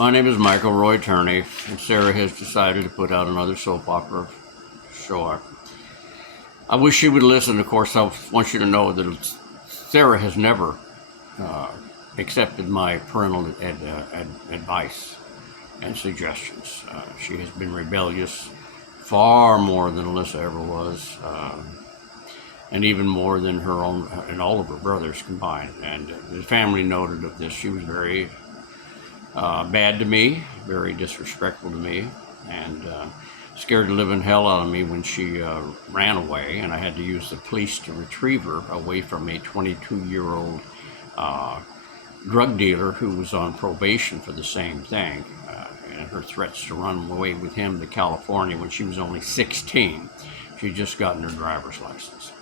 My name is Michael Roy Turney, and Sarah has decided to put out another soap opera show. I wish she would listen. Of course, I want you to know that Sarah has never accepted my parental advice and suggestions. She has been rebellious far more than Alyssa ever was, and even more than her own and all of her brothers combined. And the family noted of this. She was very bad to me, very disrespectful to me, and scared the living hell out of me when she ran away, and I had to use the police to retrieve her away from a 22-year-old drug dealer who was on probation for the same thing, and her threats to run away with him to California when she was only 16. She'd just gotten her driver's license.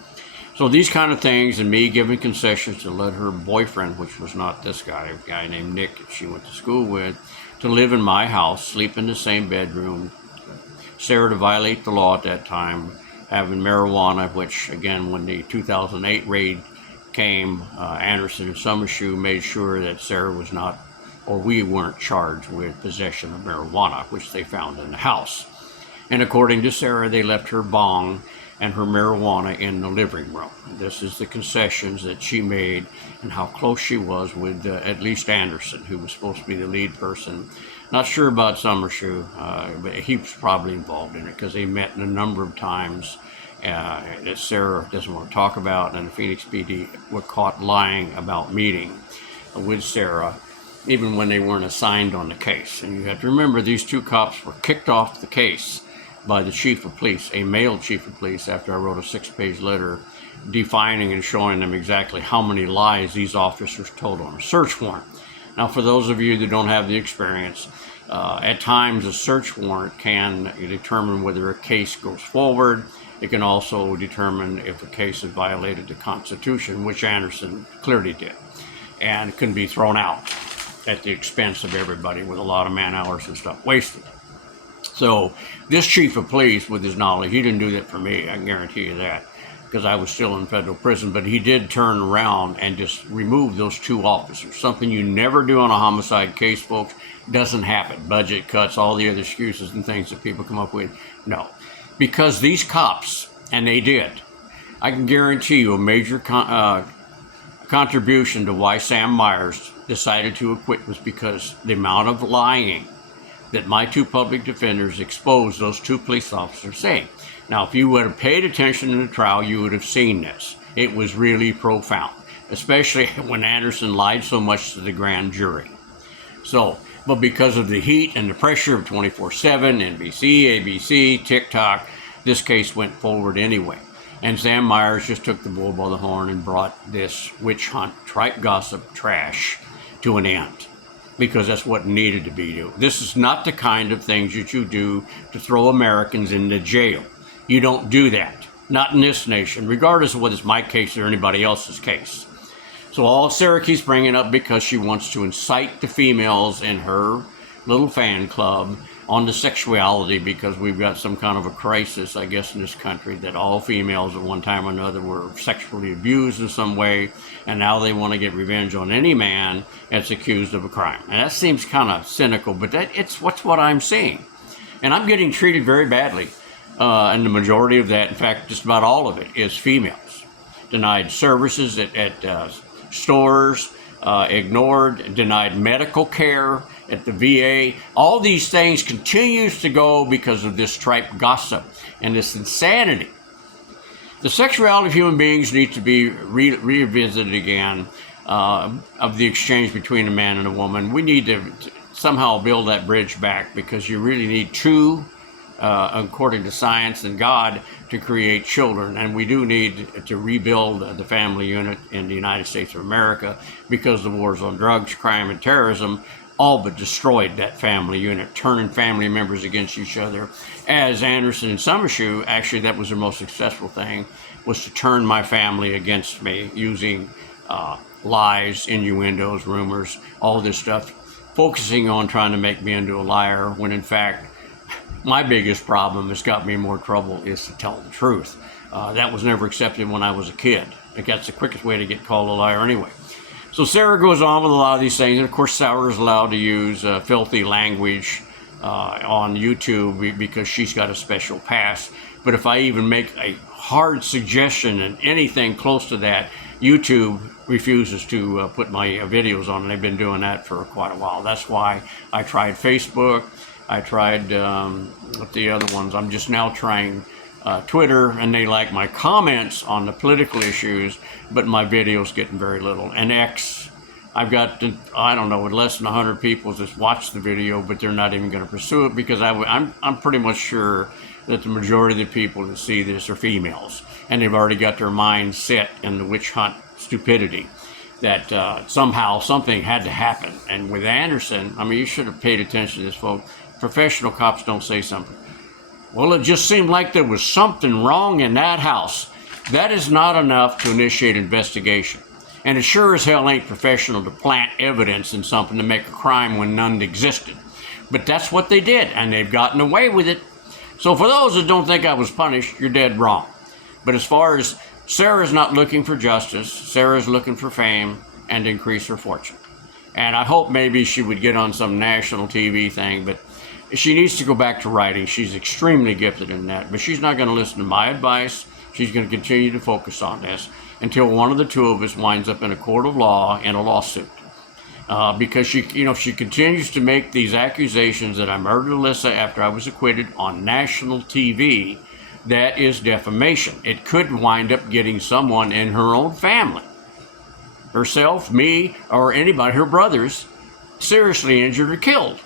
So these kind of things, and me giving concessions to let her boyfriend, which was not this guy, a guy named Nick that she went to school with, to live in my house, sleep in the same bedroom, Sarah to violate the law at that time, having marijuana, which again, when the 2008 raid came, Anderson and Summershoe made sure that Sarah was not, or we weren't charged with possession of marijuana, which they found in the house. And according to Sarah, they left her bong and her marijuana in the living room. This is the concessions that she made and how close she was with at least Anderson, who was supposed to be the lead person. Not sure about Summershoe, but he was probably involved in it because they met a number of times that Sarah doesn't want to talk about, and the Phoenix PD were caught lying about meeting with Sarah, even when they weren't assigned on the case. And you have to remember, these two cops were kicked off the case by the chief of police, a male chief of police, after I wrote a 6-page letter defining and showing them exactly how many lies these officers told on a search warrant. Now, for those of you that don't have the experience, at times a search warrant can determine whether a case goes forward. It can also determine if a case has violated the Constitution, which Anderson clearly did, and can be thrown out at the expense of everybody with a lot of man hours and stuff wasted. So this chief of police, with his knowledge, he didn't do that for me, I can guarantee you that, because I was still in federal prison, but he did turn around and just remove those two officers, something you never do on a homicide case, folks. Doesn't happen. Budget cuts, all the other excuses and things that people come up with. No, because these cops, and they did, I can guarantee you a major contribution to why Sam Myers decided to acquit was because the amount of lying that my two public defenders exposed those two police officers saying. Now, if you would have paid attention in the trial, you would have seen this. It was really profound, especially when Anderson lied so much to the grand jury. So, but because of the heat and the pressure of 24/7, NBC, ABC, TikTok, this case went forward anyway. And Sam Myers just took the bull by the horn and brought this witch hunt, tripe gossip trash to an end, because that's what needed to be done. This is not the kind of things that you do to throw Americans into jail. You don't do that. Not in this nation, regardless of whether it's my case or anybody else's case. So all Sarah keeps bringing up, because she wants to incite the females in her little fan club on the sexuality, because we've got some kind of a crisis, I guess, in this country, that all females at one time or another were sexually abused in some way, and now they want to get revenge on any man that's accused of a crime. And that seems kind of cynical, but it's what I'm seeing. And I'm getting treated very badly, and the majority of that, in fact, just about all of it, is females. Denied services at stores, ignored, denied medical care at the VA. All these things continues to go because of this tripe gossip and this insanity. The sexuality of human beings needs to be revisited again, of the exchange between a man and a woman. We need to somehow build that bridge back, because you really need two, according to science and God, to create children. And we do need to rebuild the family unit in the United States of America, because the wars on drugs, crime, and terrorism all but destroyed that family unit, turning family members against each other. As Anderson and Summershoe, actually that was their most successful thing, was to turn my family against me using lies, innuendos, rumors, all this stuff, focusing on trying to make me into a liar, when in fact my biggest problem that's got me in more trouble is to tell the truth. That was never accepted when I was a kid. I think that's the quickest way to get called a liar anyway. So Sarah goes on with a lot of these things, and of course Sarah is allowed to use filthy language on YouTube because she's got a special pass. But if I even make a hard suggestion and anything close to that, YouTube refuses to put my videos on, and they've been doing that for quite a while. That's why I tried Facebook. I tried what the other ones. I'm just now trying Twitter, and they like my comments on the political issues, but my videos getting very little. And X, I've got, I don't know, less than 100 people just watch the video, but they're not even going to pursue it because I'm pretty much sure that the majority of the people that see this are females, and they've already got their minds set in the witch hunt stupidity that somehow something had to happen. And with Anderson, I mean, you should have paid attention to this, folks. Professional cops don't say something. Well, it just seemed like there was something wrong in that house. That is not enough to initiate investigation. And it sure as hell ain't professional to plant evidence in something to make a crime when none existed. But that's what they did, and they've gotten away with it. So for those that don't think I was punished, you're dead wrong. But as far as Sarah's not looking for justice, Sarah's looking for fame and to increase her fortune. And I hope maybe she would get on some national TV thing, but she needs to go back to writing. She's extremely gifted in that, but she's not going to listen to my advice. She's going to continue to focus on this until one of the two of us winds up in a court of law in a lawsuit. Because she continues to make these accusations that I murdered Alyssa after I was acquitted on national TV. That is defamation. It could wind up getting someone in her own family, herself, me, or anybody, her brothers, seriously injured or killed.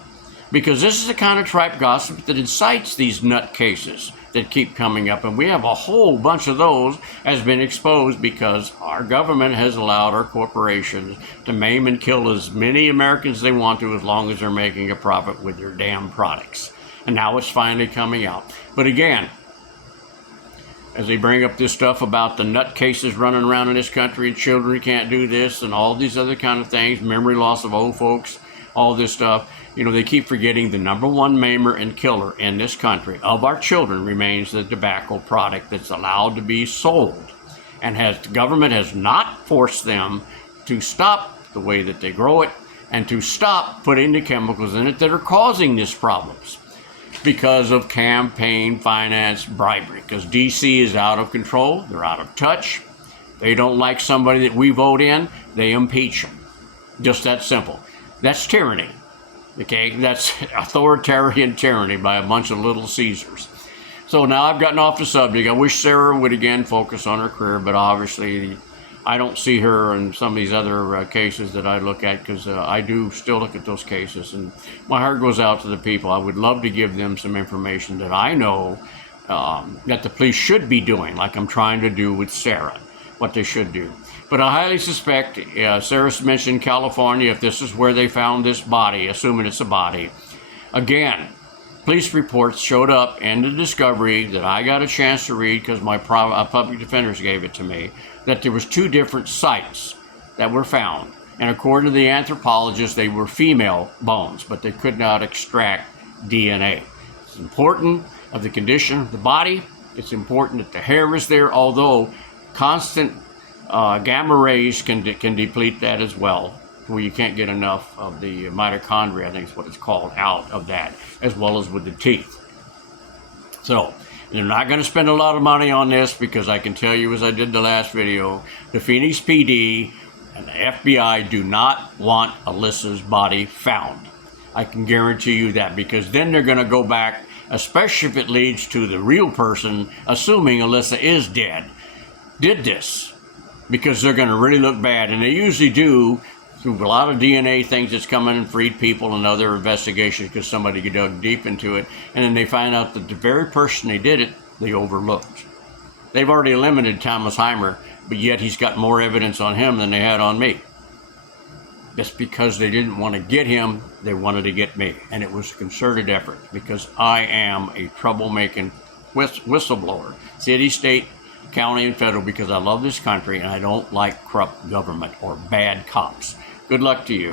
Because this is the kind of tripe gossip that incites these nutcases that keep coming up. And we have a whole bunch of those has been exposed because our government has allowed our corporations to maim and kill as many Americans they want to as long as they're making a profit with their damn products. And now it's finally coming out. But again, as they bring up this stuff about the nutcases running around in this country and children can't do this and all these other kind of things, memory loss of old folks, all this stuff, they keep forgetting the number one maimer and killer in this country of our children remains the tobacco product that's allowed to be sold. And the government has not forced them to stop the way that they grow it and to stop putting the chemicals in it that are causing these problems because of campaign finance bribery. Because DC is out of control. They're out of touch. They don't like somebody that we vote in. They impeach them. Just that simple. That's tyranny. Okay, that's authoritarian tyranny by a bunch of little Caesars. So now I've gotten off the subject. I wish Sarah would again focus on her career, but obviously I don't see her in some of these other cases that I look at because I do still look at those cases. And my heart goes out to the people. I would love to give them some information that I know that the police should be doing, like I'm trying to do with Sarah, what they should do. But I highly suspect, Sarah's mentioned California, if this is where they found this body, assuming it's a body. Again, police reports showed up in the discovery that I got a chance to read because my public defenders gave it to me, that there was 2 different sites that were found. And according to the anthropologists, they were female bones, but they could not extract DNA. It's important of the condition of the body. It's important that the hair is there, although constant gamma rays can deplete that as well, where you can't get enough of the mitochondria, I think is what it's called, out of that, as well as with the teeth. So they're not going to spend a lot of money on this because I can tell you, as I did the last video, the Phoenix PD and the FBI do not want Alyssa's body found. I can guarantee you that, because then they're going to go back, especially if it leads to the real person, assuming Alyssa is dead, did this. Because they're going to really look bad. And they usually do through a lot of DNA things that's coming and freed people and other investigations because somebody dug deep into it. And then they find out that the very person they did it, they overlooked. They've already eliminated Thomas Heimer, but yet he's got more evidence on him than they had on me. That's because they didn't want to get him, they wanted to get me. And it was a concerted effort because I am a troublemaking whistleblower. City, state, county, and federal, because I love this country and I don't like corrupt government or bad cops. Good luck to you.